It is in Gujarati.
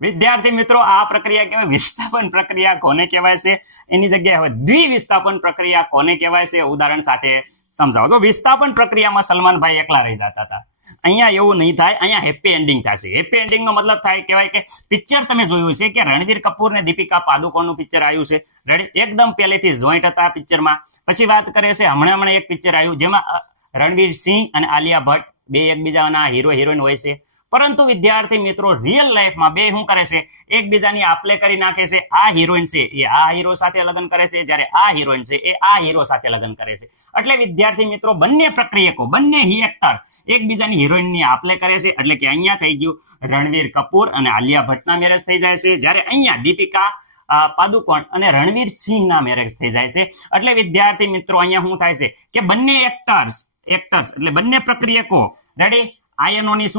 વિદ્યાર્થી મિત્રો આ પ્રક્રિયા કહેવાય વિસ્થાપન પ્રક્રિયા કોને કહેવાય છે, એની જગ્યાએ હવે દ્વિવિસ્થાપન પ્રક્રિયા કોને કહેવાય છે ઉદાહરણ સાથે સમજાવો. તો વિસ્થાપન પ્રક્રિયામાં સલમાનભાઈ એકલા રહી જતા હતા. અહીંયા એવું નહીં થાય, અહીંયા હેપી એન્ડિંગ થશે. હેપી એન્ડિંગ નો મતલબ થાય કહેવાય કે પિક્ચર તમે જોયું છે કે રણવીર કપૂર ને દીપિકા પાદુકોણનું પિક્ચર આવ્યું છે. રેડી, એકદમ પહેલેથી જોઈન્ટ હતા પિક્ચરમાં. પછી વાત કરે છે હમણાં એક પિક્ચર આવ્યું જેમાં રણવીર સિંહ અને આલિયા ભટ્ટ બે એકબીજાના હીરો હિરોઈન હોય છે. પરંતુ વિદ્યાર્થી મિત્રો રિયલ લાઈફમાં બે શું કરે છે, એકબીજાની આપલે કરી નાખે છે. આ હિરોઈન છે એ આ હીરો સાથે લગ્ન કરે છે, જ્યારે આ હિરોઈન છે એ આ હીરો સાથે લગ્ન કરે છે. એટલે વિદ્યાર્થી મિત્રો બંને પ્રક્રિયકો, બંને એક્ટર એકબીજાની હિરોઈનની આપલે કરે છે. એટલે કે અહીંયા થઈ ગયું રણવીર કપૂર અને આલિયા ભટ્ટના મેરેજ થઈ જાય છે, જ્યારે અહીંયા દીપિકા પાદુકોણ અને રણવીર સિંહના મેરેજ થઈ જાય છે. એટલે વિદ્યાર્થી મિત્રો અહીંયા શું થાય છે કે બંને એક્ટર્સ એટલે બંને પ્રક્રિયકો રેડી આયનોની શું